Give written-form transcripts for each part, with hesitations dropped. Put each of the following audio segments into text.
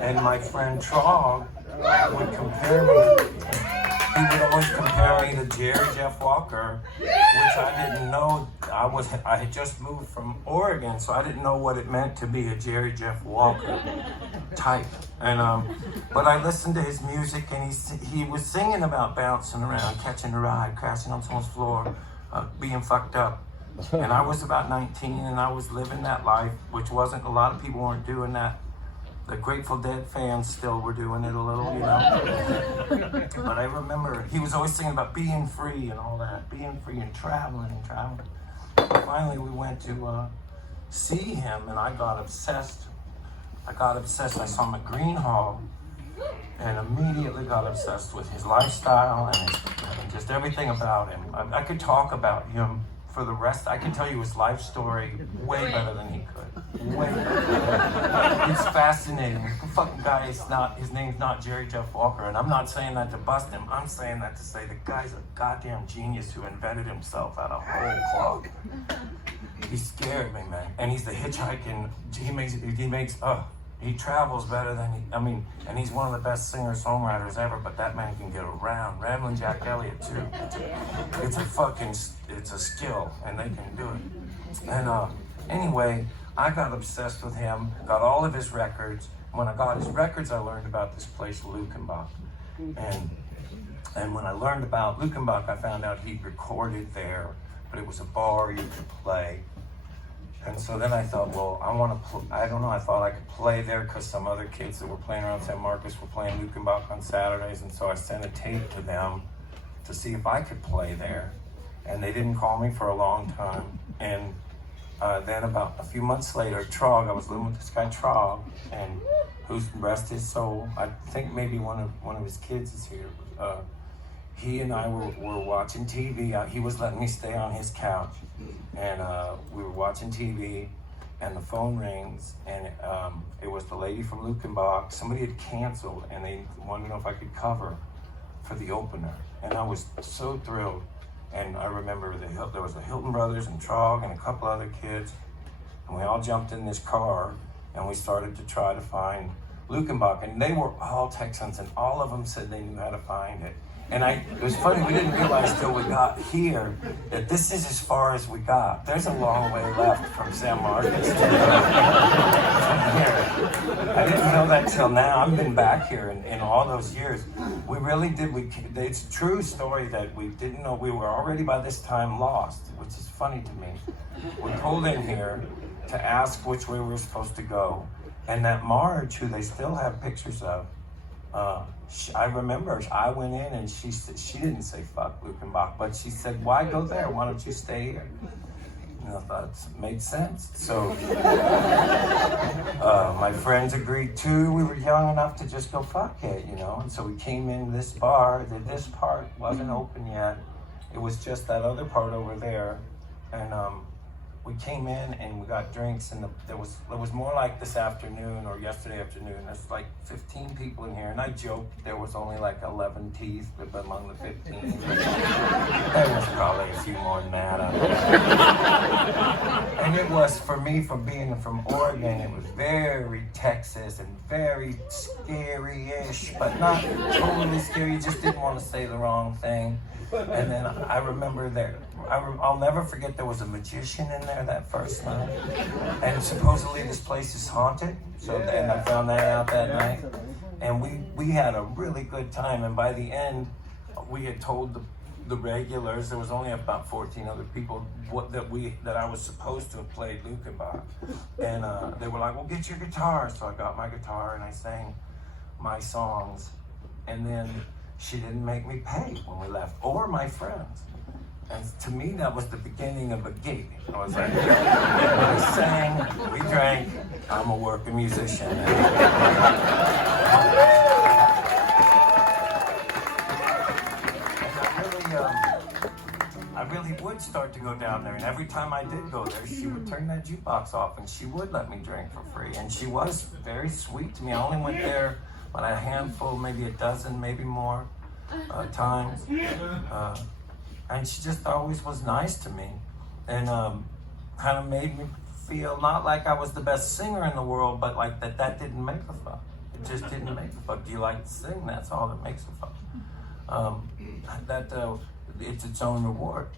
And my friend Trog would compare me. He would always compare me to Jerry Jeff Walker, which I didn't know. I had just moved from Oregon, so I didn't know what it meant to be a Jerry Jeff Walker type. And but I listened to his music, and he was singing about bouncing around, catching a ride, crashing on someone's floor, being fucked up. And I was about 19, and I was living that life, which wasn't, a lot of people weren't doing that. The Grateful Dead fans still were doing it a little, you know. But I remember he was always singing about being free and all that, being free and traveling and traveling. Finally, we went to see him, and I got obsessed. I saw him at Green Hall, and immediately got obsessed with his lifestyle and just everything about him. I could talk about him for the rest. I can tell you his life story way better than he could. Way better. It's fascinating. The fucking guy is not, his name's not Jerry Jeff Walker, and I'm not saying that to bust him. I'm saying that to say the guy's a goddamn genius who invented himself out of whole cloth. He scared me, man. And he's the hitchhiking, he travels better than and he's one of the best singer-songwriters ever, but that man can get around. Ramblin' Jack Elliott, too. It's a skill, and they can do it. And anyway, I got obsessed with him, got all of his records. When I got his records, I learned about this place, Lukenbach. And when I learned about Lukenbach, I found out he recorded there, but it was a bar you could play. And so then I thought, well, I thought I could play there because some other kids that were playing around San Marcos were playing Lukenbach on Saturdays, and so I sent a tape to them to see if I could play there. And they didn't call me for a long time. And then about a few months later, Trog, I was living with this guy Trog, and who's rest his soul. I think maybe one of his kids is here. He and I were watching TV. He was letting me stay on his couch, and we were watching TV, and the phone rings, and it was the lady from Lukenbach. Somebody had canceled, and they wanted to know if I could cover for the opener, and I was so thrilled. And I remember there was the Hilton Brothers and Trog and a couple other kids, and we all jumped in this car, and we started to try to find Lukenbach, and they were all Texans, and all of them said they knew how to find it. And it was funny, we didn't realize till we got here that this is as far as we got. There's a long way left from San Marcos to here. I didn't know that till now. I've been back here in all those years. We really did. It's a true story that we didn't know. We were already by this time lost, which is funny to me. We pulled in here to ask which way we were supposed to go. And that Marge, who they still have pictures of, I remember I went in and she didn't say fuck Lukenbach, but she said, why go there? Why don't you stay here? And I thought it made sense. So my friends agreed too. We were young enough to just go fuck it, you know? And so we came in this bar. This part wasn't open yet. It was just that other part over there. And we came in and we got drinks, and it was more like this afternoon or yesterday afternoon. There's like 15 people in here, and I joked there was only like 11 teeth among the 15. There was probably a few more than that. And it was, for me, from being from Oregon, it was very Texas and very scary-ish, but not totally scary. You just didn't want to say the wrong thing. And then I remember I'll never forget, there was a magician in there that first night, and supposedly this place is haunted. So and I found that out that night, and we had a really good time. And by the end, we had told the regulars, there was only about 14 other people, that I was supposed to have played Lukenbach, and they were like, "Well, get your guitar." So I got my guitar and I sang my songs, and then she didn't make me pay when we left, or my friends. And to me, that was the beginning of a gig. I was like, we sang, we drank, I'm a working musician. I really would start to go down there, and every time I did go there, she would turn that jukebox off, and she would let me drink for free, and she was very sweet to me. I only went there a handful, maybe a dozen, maybe more times. And she just always was nice to me, and kind of made me feel not like I was the best singer in the world, but like that didn't make the fuck. It just didn't make the fuck. Do you like to sing? That's all that makes the fuck. It's its own reward.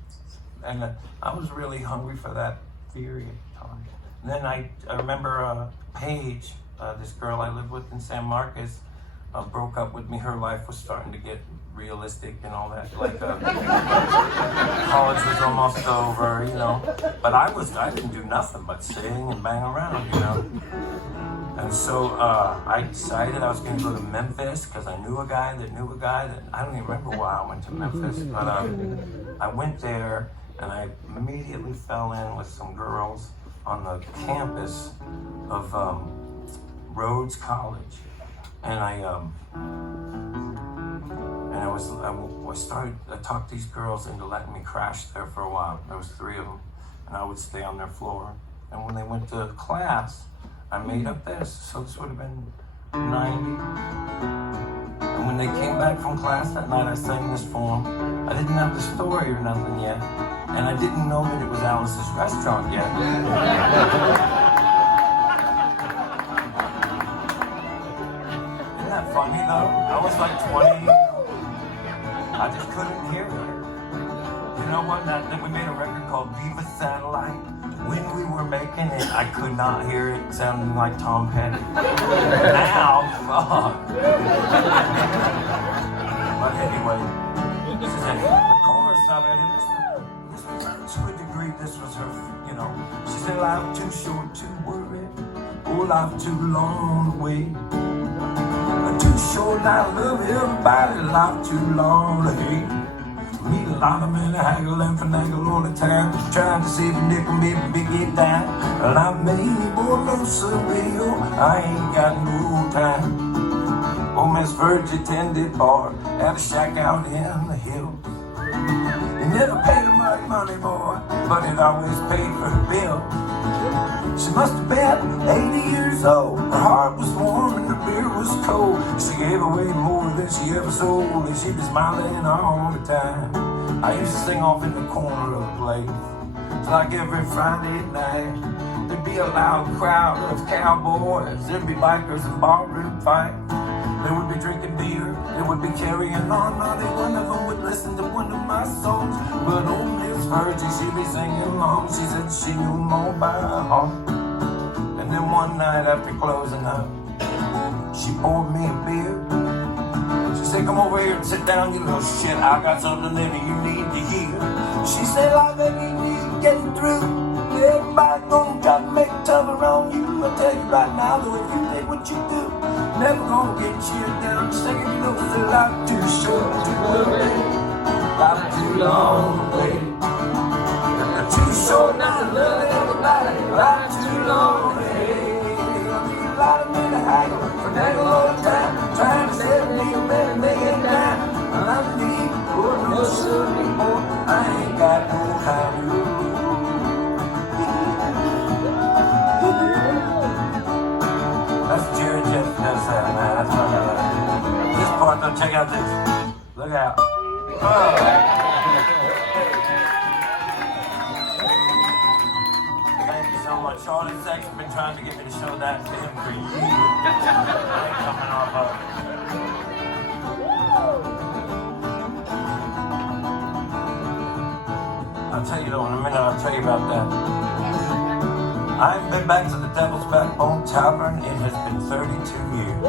And I was really hungry for that theory at the time. And then I remember Paige, this girl I lived with in San Marcos, broke up with me. Her life was starting to get realistic and all that. Like college was almost over, you know. But I didn't do nothing but sing and bang around, you know. And so I decided I was going to go to Memphis because I knew a guy that knew a guy that, I don't even remember why I went to Memphis, but I went there and I immediately fell in with some girls on the campus of Rhodes College. And I talked these girls into letting me crash there for a while. There was 3 of them, and I would stay on their floor. And when they went to class, I made up this, so this would have been 90. And when they came back from class that night, I sang this for them. I didn't have the story or nothing yet, and I didn't know that it was Alice's restaurant yet. Isn't that funny though? I was like 20. I just couldn't hear it. You know what? Then we made a record called Viva Satellite. When we were making it, I could not hear it sounding like Tom Petty. Now, fuck. But anyway, this is it. The chorus of it, and this was to a degree, this was her, you know. She said, life too short to worry, oh, life too long to wait. Too short, I love everybody, life too long to hate. Meet a lot of men haggle and finagle all the time, just trying to save a nickel, maybe get down. And I made more love surreal, I ain't got no time. Oh, Miss Virgie tended bar at a shack out in the hills. It never paid her much money, boy, but it always paid for her bill. She must have been 80 years old. Her heart was warm and her beer was cold. She gave away more than she ever sold, and she was smiling all the time. I used to sing off in the corner of the place. It's like every Friday night, there'd be a loud crowd of cowboys. There'd be bikers and barroom fights. They would be drinking beer, they would be carrying on. Not one of them would listen to one of my songs. But old Miss Virgie, she'd be singing along. She said she knew them all by heart. And then one night after closing up, she poured me a beer. She said, come over here and sit down, you little shit. I got something that you need to hear. She said, like that you need getting through. Everybody gonna try to make Tavern on you. I tell you right now, though, if you think what you do, never gonna get cheered down. Saying you know it's a lot too short to worry, life too long to wait. Too short not to love everybody, life too long to hate. I mean, a lot of men haggle for naggle all the time, trying to save me a better make it down. And I need for no silly boy, I ain't got no time to lose. That's Jerry Jeff does that, man. That's not this part though, check out this. Look out. Oh. Thank you so much. Charlotte Sex has been trying to get me to show that to him for years. I ain't coming off of. I'll tell you though, in a minute I'll tell you about that. I've been back to the Devil's Backbone Tavern. It has been 32 years.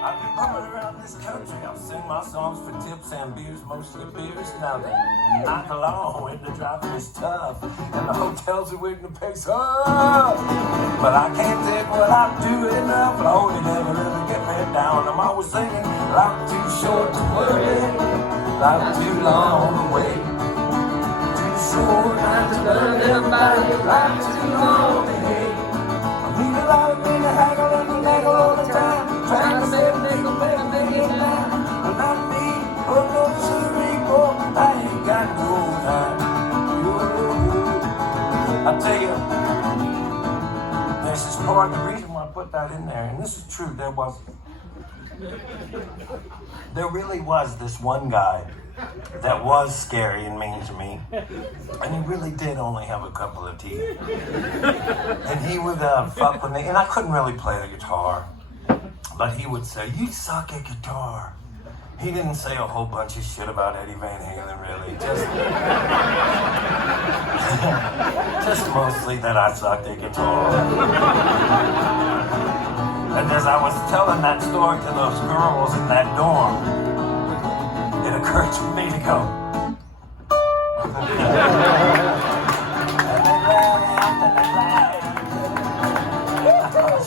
I've been coming around this country. I'll sing my songs for tips and beers, mostly beers. Now they knock along when the driving is tough and the hotels are waiting to pay up. But I can't take what I do enough. Lord, it never really get me down. I'm always singing, life too short to worry, life too long to wait. Short not to love everybody, life too long to hate. I meet a lot of men that haggle and finagle all the time, trying to save nickel, better make it down. But not me, oh no, Rico, I ain't got no time. I tell you, this is part of the reason why I put that in there, and this is true. There really was this one guy that was scary and mean to me. And he really did only have a couple of teeth. And he would fuck with me, and I couldn't really play the guitar. But he would say, "You suck at guitar." He didn't say a whole bunch of shit about Eddie Van Halen, really. Just mostly that I sucked at guitar. And as I was telling that story to those girls in that dorm, it occurred to me to go. And they laughed and they laughed.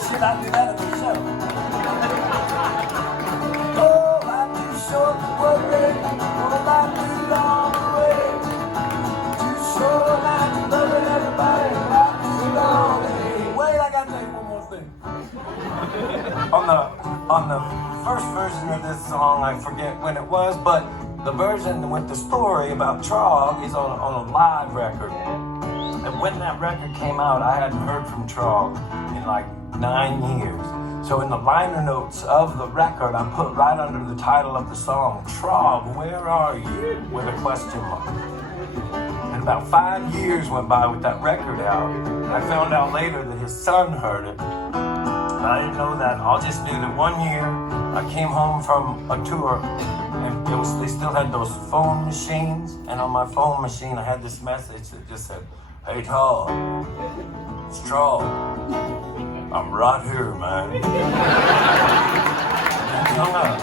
Should I do that at the show? Oh, I'm too short to worry. Oh, I'm too long to wait. Too short, I'm loving everybody. I'm too long to wait. Wait, I gotta tell you one more thing. On the first version of this song, I forget when it was, but the version with the story about Trog is on a live record. And when that record came out, I hadn't heard from Trog in like 9 years. So in the liner notes of the record, I put right under the title of the song, "Trog, where are you?" with a question mark. And about 5 years went by with that record out. I found out later that his son heard it. I didn't know that. I just knew that one year I came home from a tour and they still had those phone machines. And on my phone machine, I had this message that just said, "Hey Todd, it's Trog. I'm right here, man." And he hung up.